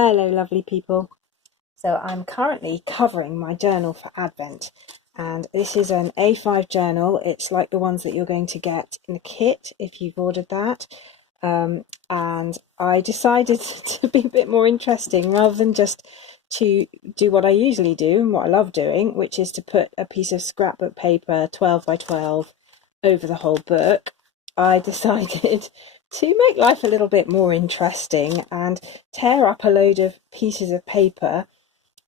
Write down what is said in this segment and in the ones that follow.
Hello, lovely people. So I'm currently covering my journal for Advent, and this is an A5 journal. It's like the ones that you're going to get in the kit if you've ordered that. And I decided to be a bit more interesting rather than just to do what I usually do and what I love doing, which is to put a piece of scrapbook paper 12 by 12 over the whole book. I decided to make life a little bit more interesting and tear up a load of pieces of paper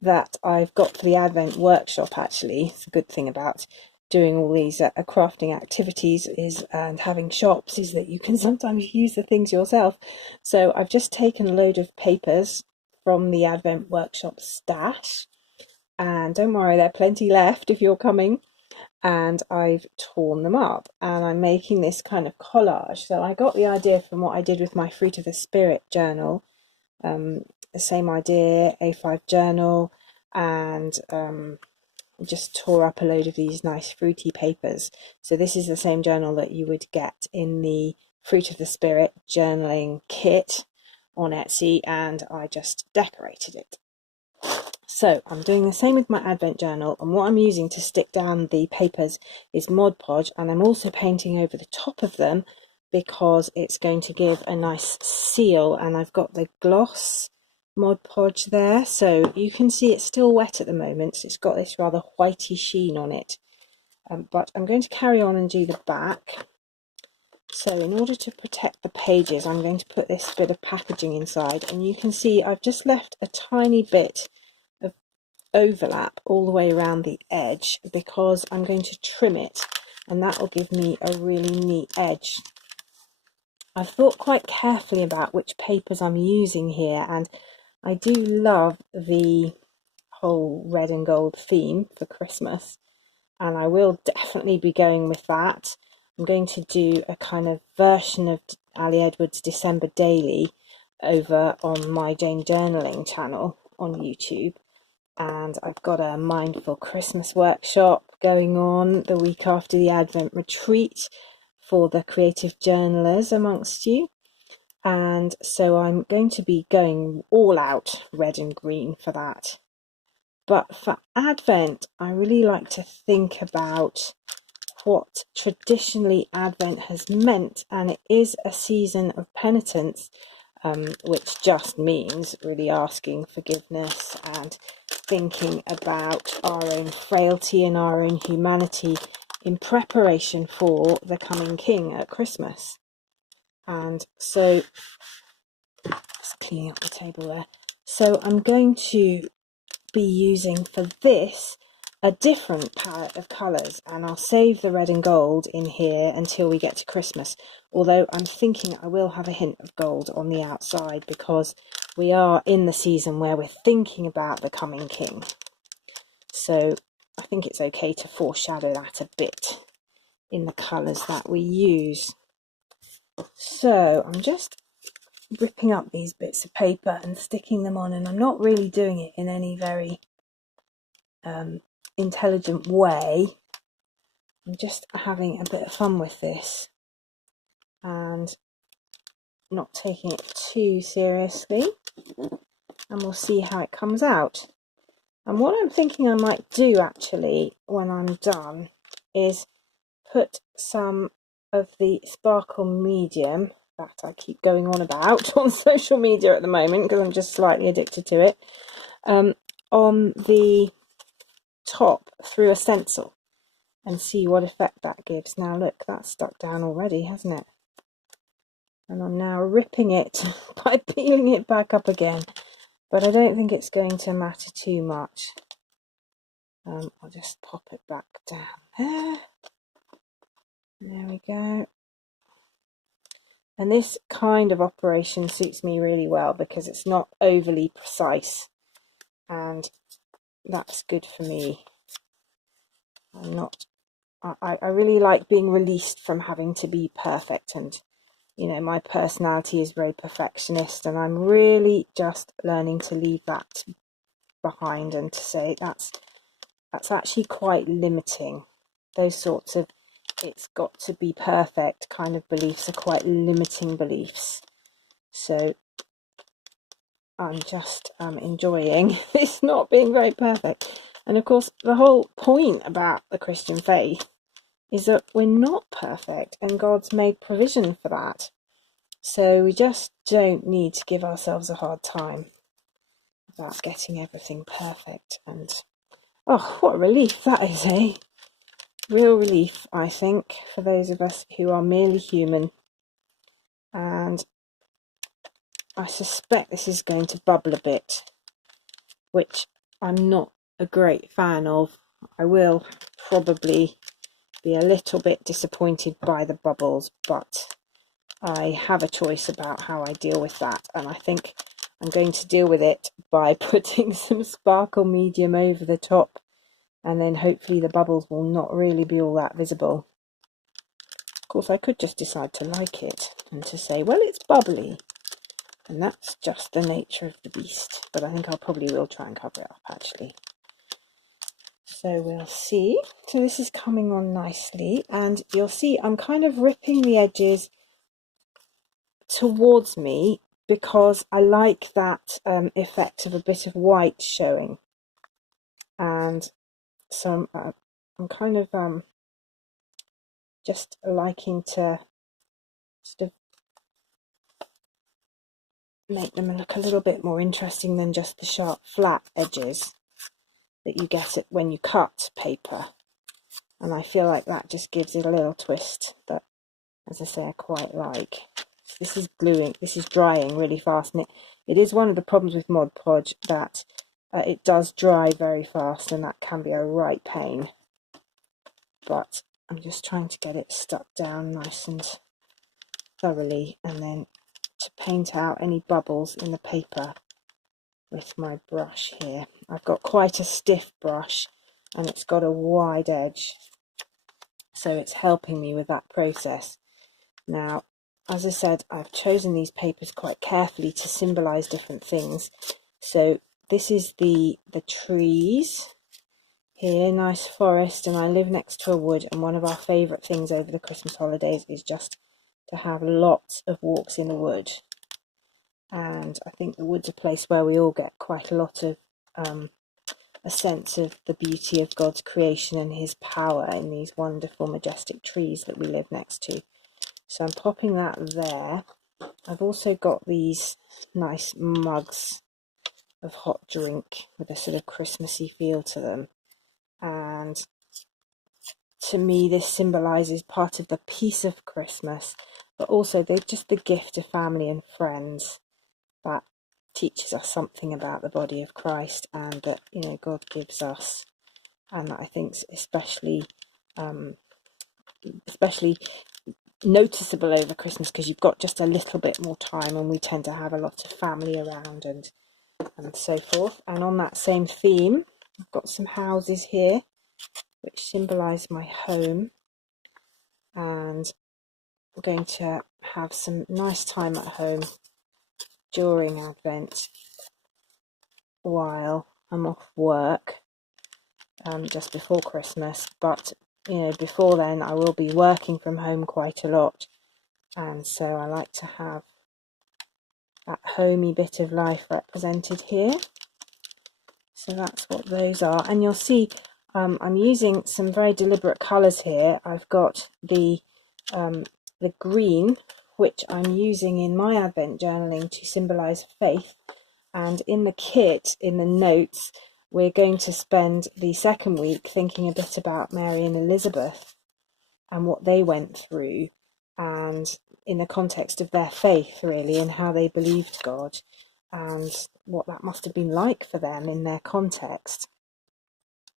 that I've got for the Advent workshop. Actually, it's a good thing about doing all these crafting activities and having shops is that you can sometimes use the things yourself. So I've just taken a load of papers from the Advent workshop stash, and don't worry, there are plenty left if you're coming, and I've torn them up and I'm making this kind of collage. So I got the idea from what I did with my Fruit of the Spirit journal, the same idea, A5 journal, and just tore up a load of these nice fruity papers. So this is the same journal that you would get in the Fruit of the Spirit journaling kit on Etsy, and I just decorated it. So I'm doing the same with my Advent journal, and what I'm using to stick down the papers is Mod Podge, and I'm also painting over the top of them because it's going to give a nice seal, and I've got the gloss Mod Podge there, so you can see it's still wet at the moment. So it's got this rather whitey sheen on it, but I'm going to carry on and do the back. So in order to protect the pages, I'm going to put this bit of packaging inside, and you can see I've just left a tiny bit of overlap all the way around the edge because I'm going to trim it, and that will give me a really neat edge. I've thought quite carefully about which papers I'm using here, and I do love the whole red and gold theme for Christmas, and I will definitely be going with that. I'm going to do a kind of version of Ali Edwards' December Daily over on my Jane Journaling channel on YouTube, and I've got a Mindful Christmas workshop going on the week after the Advent retreat for the creative journalers amongst you, and so I'm going to be going all out red and green for that. But for Advent, I really like to think about what traditionally Advent has meant, and it is a season of penitence, which just means really asking forgiveness and thinking about our own frailty and our own humanity in preparation for the coming King at Christmas. And so, just cleaning up the table there. So I'm going to be using for this a different palette of colours, and I'll save the red and gold in here until we get to Christmas, although I'm thinking I will have a hint of gold on the outside because we are in the season where we're thinking about the coming King, so I think it's okay to foreshadow that a bit in the colours that we use. So I'm just ripping up these bits of paper and sticking them on, and I'm not really doing it in any very intelligent way. I'm just having a bit of fun with this and not taking it too seriously, and we'll see how it comes out. And what I'm thinking I might do actually when I'm done is put some of the sparkle medium that I keep going on about on social media at the moment because I'm just slightly addicted to it, on the top through a stencil, and see what effect that gives. Now look, that's stuck down already, hasn't it? And I'm now ripping it by peeling it back up again, but I don't think it's going to matter too much. I'll just pop it back down there. There we go. And this kind of operation suits me really well because it's not overly precise, and that's good for me. I really like being released from having to be perfect, and you know, my personality is very perfectionist, and I'm really just learning to leave that behind and to say that's actually quite limiting. Those sorts of it's got to be perfect kind of beliefs are quite limiting beliefs. So I'm just enjoying it's not being very perfect. And of course, the whole point about the Christian faith is that we're not perfect, and God's made provision for that. So we just don't need to give ourselves a hard time about getting everything perfect. And oh, what a relief that is, eh? Real relief, I think, for those of us who are merely human. And I suspect this is going to bubble a bit, which I'm not a great fan of. I will probably be a little bit disappointed by the bubbles, but I have a choice about how I deal with that, and I think I'm going to deal with it by putting some sparkle medium over the top, and then hopefully the bubbles will not really be all that visible. Of course, I could just decide to like it and to say, well, it's bubbly, and that's just the nature of the beast, but I think I probably will try and cover it up actually. So we'll see. So this is coming on nicely, and you'll see I'm kind of ripping the edges towards me because I like that effect of a bit of white showing. And so I'm kind of just liking to sort of make them look a little bit more interesting than just the sharp flat edges that you get it when you cut paper. And I feel like that just gives it a little twist that, as I say, I quite like. So this is gluing, this is drying really fast, and it is one of the problems with Mod Podge that it does dry very fast, and that can be a right pain. But I'm just trying to get it stuck down nice and thoroughly, and then to paint out any bubbles in the paper with my brush here. I've got quite a stiff brush and it's got a wide edge, so it's helping me with that process. Now, as I said, I've chosen these papers quite carefully to symbolize different things. So this is the trees here, nice forest, and I live next to a wood, and one of our favourite things over the Christmas holidays is just to have lots of walks in the wood. And I think the wood's a place where we all get quite a lot of a sense of the beauty of God's creation and his power in these wonderful majestic trees that we live next to. So I'm popping that there. I've also got these nice mugs of hot drink with a sort of Christmassy feel to them, and to me this symbolises part of the peace of Christmas, but also they're just the gift of family and friends that teaches us something about the body of Christ, and that, you know, God gives us, and that I think especially noticeable over Christmas, because you've got just a little bit more time and we tend to have a lot of family around and so forth. And on that same theme, I've got some houses here which symbolise my home, and we're going to have some nice time at home during Advent while I'm off work, just before Christmas. But you know, before then I will be working from home quite a lot, and so I like to have that homey bit of life represented here. So that's what those are, and you'll see I'm using some very deliberate colours here. I've got the green, which I'm using in my Advent journaling to symbolise faith, and in the kit, in the notes, we're going to spend the second week thinking a bit about Mary and Elizabeth and what they went through, and in the context of their faith really, and how they believed God, and what that must have been like for them in their context.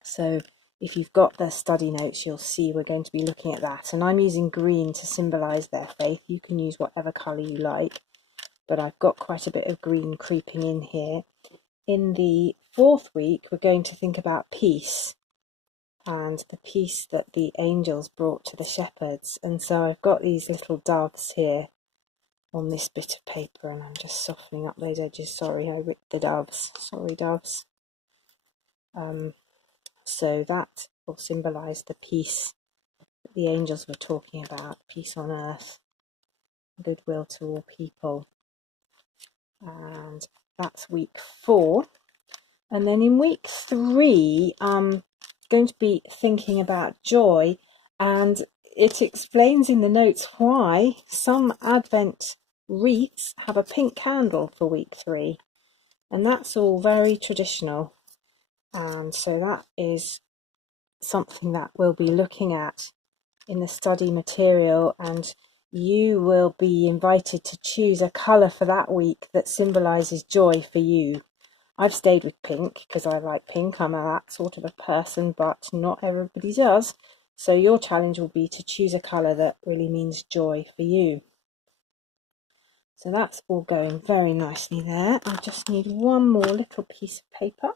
So if you've got the study notes, you'll see we're going to be looking at that, and I'm using green to symbolise their faith. You can use whatever colour you like, but I've got quite a bit of green creeping in here. In the fourth week, we're going to think about peace, and the peace that the angels brought to the shepherds. And so I've got these little doves here on this bit of paper, and I'm just softening up those edges. Sorry, I ripped the doves. Sorry, doves. So that will symbolise the peace that the angels were talking about, peace on earth, goodwill to all people. and that's week 4. And then in week 3, I'm going to be thinking about joy, and it explains in the notes why some Advent wreaths have a pink candle for week 3, and that's all very traditional. And so that is something that we'll be looking at in the study material, and you will be invited to choose a colour for that week that symbolises joy for you. I've stayed with pink because I like pink. I'm that sort of a person, but not everybody does. So your challenge will be to choose a colour that really means joy for you. So that's all going very nicely there. I just need one more little piece of paper.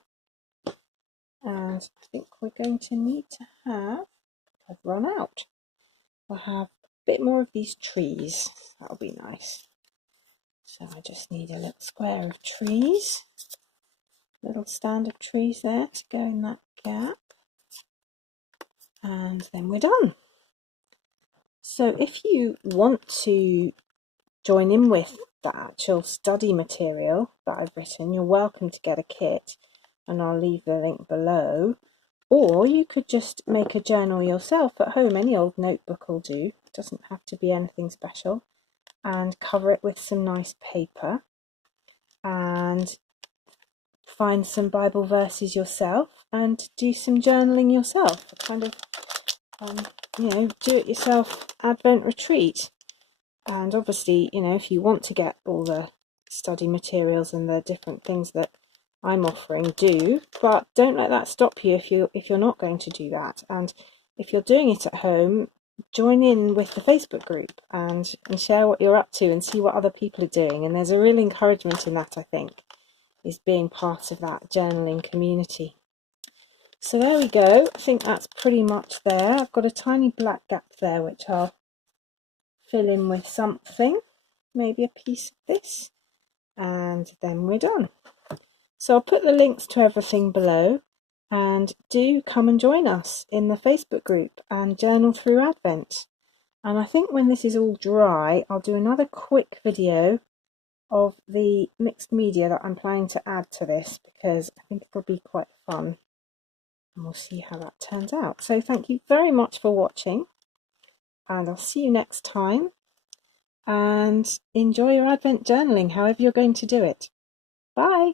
And I think we're going to need to have, I've run out. We'll have a bit more of these trees. That'll be nice. So I just need a little square of trees. Little stand of trees there to go in that gap, and then we're done. So if you want to join in with the actual study material that I've written, you're welcome to get a kit, and I'll leave the link below. Or you could just make a journal yourself at home. Any old notebook will do, it doesn't have to be anything special, and cover it with some nice paper and find some Bible verses yourself and do some journaling yourself, a kind of do it yourself Advent retreat. And obviously, if you want to get all the study materials and the different things that I'm offering, do, but don't let that stop you if you're not going to do that. And if you're doing it at home, join in with the Facebook group and share what you're up to and see what other people are doing. And there's a real encouragement in that, I think, is being part of that journaling community. So there we go. I think that's pretty much there. I've got a tiny black gap there which I'll fill in with something, maybe a piece of this, and then we're done. So I'll put the links to everything below, and do come and join us in the Facebook group and journal through Advent. And I think when this is all dry, I'll do another quick video of the mixed media that I'm planning to add to this, because I think it'll be quite fun, and we'll see how that turns out. So thank you very much for watching, and I'll see you next time, and enjoy your Advent journaling however you're going to do it. Bye.